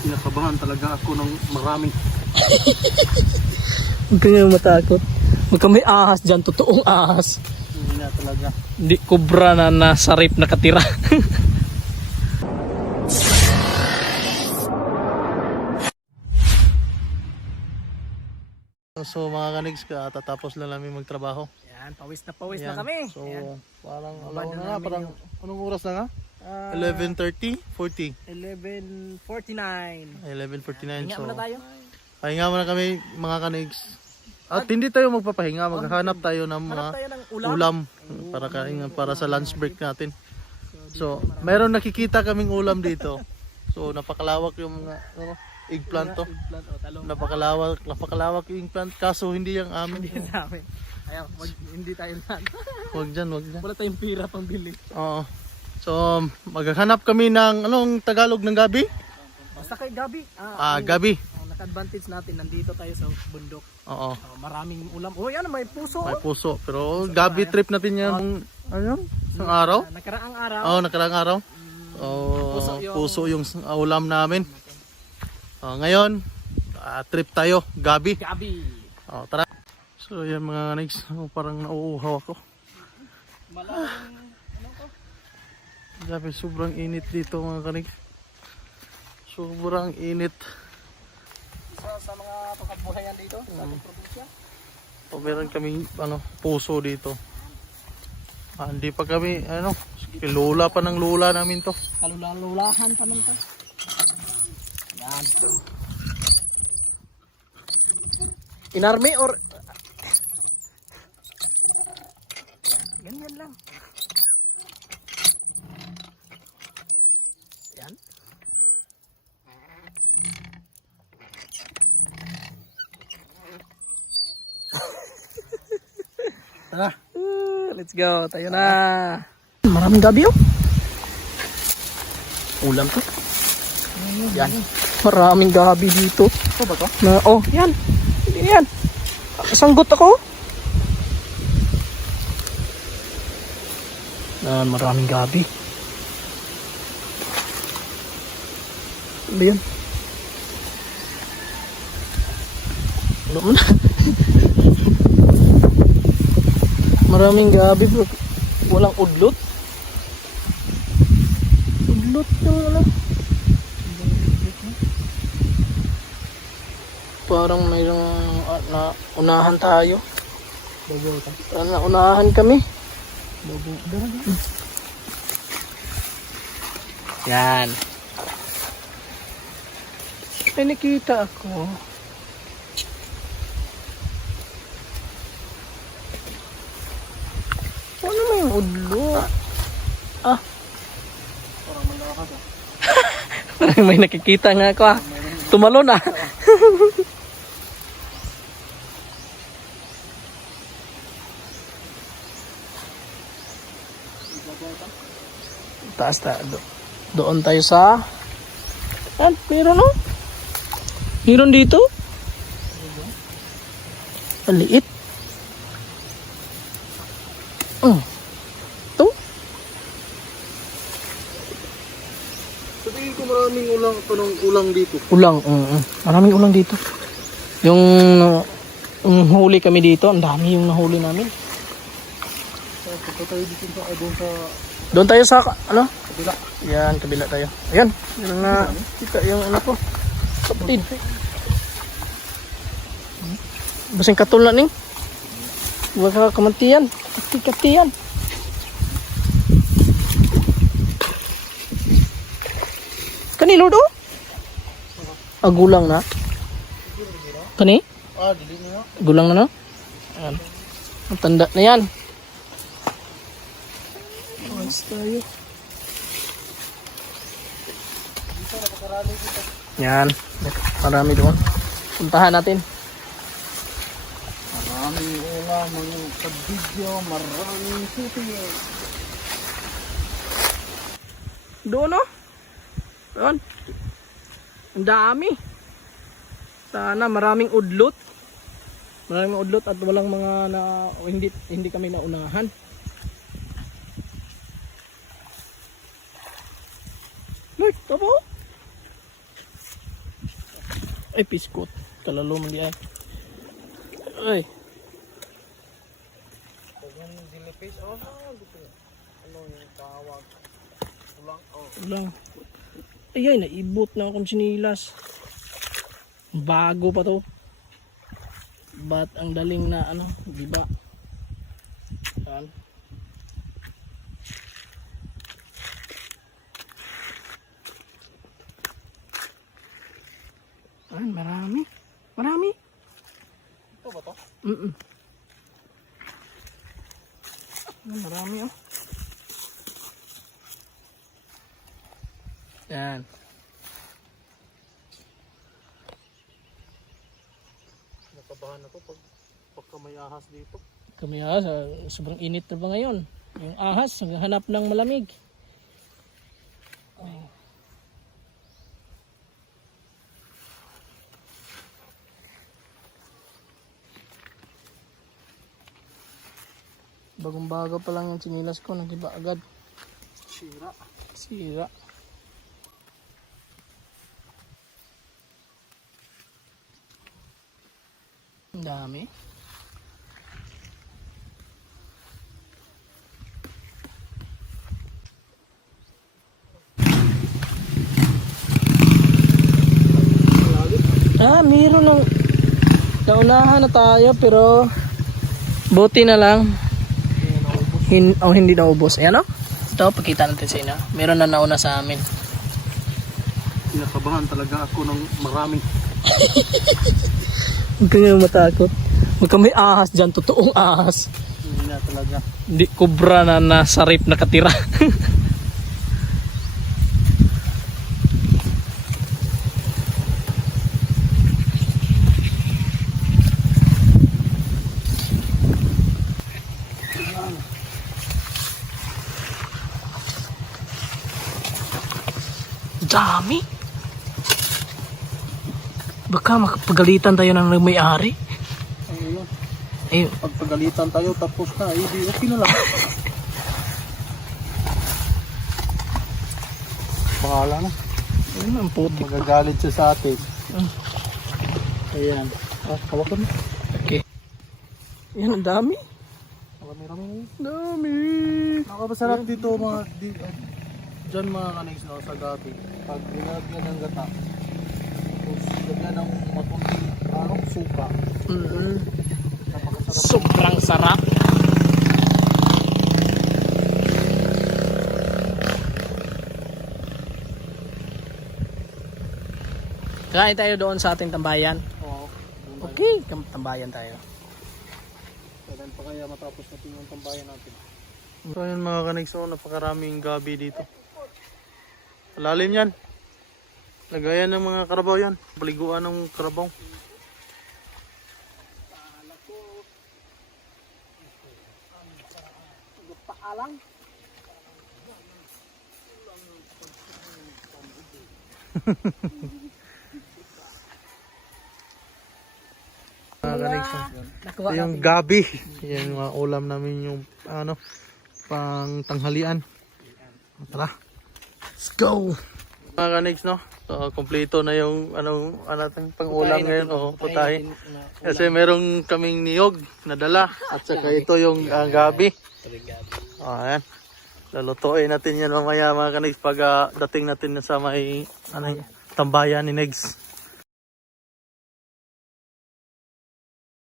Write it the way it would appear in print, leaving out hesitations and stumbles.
Kinakabahan talaga ako ng maraming. Huwag ka nga matakot. Huwag ka may ahas dyan, totoong ahas. Hindi na talaga. Hindi kubra na nasa rape nakatira. So mga kanigs, tatapos lang namin magtrabaho. Yan, pawis na Yan. kami. So Yan. parang Babad alaw na na nga, namin parang yung- anong oras na nga? 11. 11:30, 40. 11:49. 11:49. Hinga So muna tayo. pahinga muna kami mga kanigs. At hindi tayo magpapahinga, maghahanap tayo ng mga Hanap tayo ng ulam. ulam para sa lunch break natin. So, mayroon nakikita kaming ulam dito. So, napakalawak yung mga eggplant to. Eggplant o talong. Napakalawak yung eggplant kaso hindi yung amin. Hindi namin. Ayaw, hindi tayo nan. Wag dyan. Wala tayong pira pang bili. Oo. So, maghahanap kami ng anong Tagalog ng gabi? Basta kay Gabi. Gabi. Ang naka-advantage natin, nandito tayo sa bundok. Oo. Maraming ulam. Oh, yan, may puso. May puso. Pero gabi trip natin yan. Ano? Isang araw? Nakaraang araw. Oo, nakaraang araw. Puso yung- Puso yung ulam namin. Ngayon, trip tayo, gabi. Gabi. Tara. So yan mga kanigs, parang nauuhaw ako. Malaming, Grabe, sobrang init dito mga kanigs. Sobrang init. sa mga pagkabuhayan dito, sa ating probinsya. Meron kaming puso dito. Hindi pa kami, lula pa ng lula namin to. Kalula-lulahan pa naman. Yan. Inarmy or ganyan lang. Yan. Tara. Let's go. Tayo na. Maraming gabi oh. Ulam to. Yan. Maraming gabi dito. Ito ba to? Yan. Yan. Sanggot ako. Maraming gabi. Ano ba yan? Ano mo na? Maraming gabi bro. Walang udlot. Udlot yung ano. Parang mayroong na unahan tayo. Parang naunahan kami. Yan. May nakita ako. Ano may udlo? Parang malakas ah. Parang may nakikita nga ako ah. Tumalon ah. Taas doon tayo sa meron no? Meron dito? Ang liit. Ito? Sabihin ko maraming ulang dito. Ulang. Maraming ulang dito. Yung huli kami dito, ang dami yung nahuli namin. Punta tayo dito sa Doon tayo sa ano? kabila. Yan, kabila tayo. Ayan, yan na kita yung ano ko. Kapatid. Basing katul na ning. Baka kamantiyan. Kati-katiyan. Kanilo do? Gulang na. Kani? Dili na. Gulang na no? Ayan. Ang tanda na yan. Awas tayo. Yan. Marami doon. Puntahan natin. Maraming ulam, mga kabidyo, maraming suti. Doon no? Doon. Ang dami. Sana maraming udlot. Maraming udlot at walang mga hindi kami naunahan. Look, tabo. Ay, piskot. Kalalo man di ay. Ay. Ulang. Ay, ay, naibot na akong sinilas. Bago pa to. Ba't ang daling na ano, di ba? Yan. Ay, marami. Marami. Ito ba to? Ay, marami oh. Yan. Nakabahan ako pagka may ahas dito. Kami sobrang init na ba ngayon? Yung ahas, naghahanap ng malamig. Ay. Bagong bago pa lang yung sinilas ko, nagiba agad. Sira. Sira. Ang dami. Mayroon ng naunahan na tayo pero buti na lang hindi naubos. Ayan o. Ito, pakita natin sa inyo. Meron na nauna sa amin. Pinakabahan talaga ako ng marami. Huwag ka nga matakot. Huwag ka may ahas dyan. Totoong ahas. Hindi na talaga. Hindi kubra na nasa rip nakatira. Dami. Baka makapagalitan tayo ng may-ari. Ayun. Ayun. Pagpagalitan tayo tapos na, hindi okay na lang. Bahala na. Ayun, ang putik. Magagalit siya sa atin. Ayan. Hawakan mo. Okay. Yan, ang dami. Marami-rami. Dami. Nakapasarap dito mga dyan mga kaniks no, sa gabi. Pag nilagyan ng gata, tapos lagyan ng makunting suka. Napakasarap. Sobrang sarap. Kain tayo doon sa ating tambayan. Oo. Okay, tambayan tayo. Kailan pa kaya matapos natin yung tambayan natin? So yun mga kaniks no, napakaraming gabi dito. Lalim yan. Lagayan ng mga karabaw yan. Paliguan ng karabaw. Paalang. Mga kaniks ito yung gabi. Yan mga ulam namin yung pang tanghalian. Tara. Let's go! Mga kaniks no? So, kompleto na yung ating pang-ulam ngayon. O, putahe. Kasi merong kaming niyog na dala. At saka ito yung gabi. Ayan. Lalutuin natin yan mamaya mga kaniks pag dating natin na sa may tambayan ni Negs.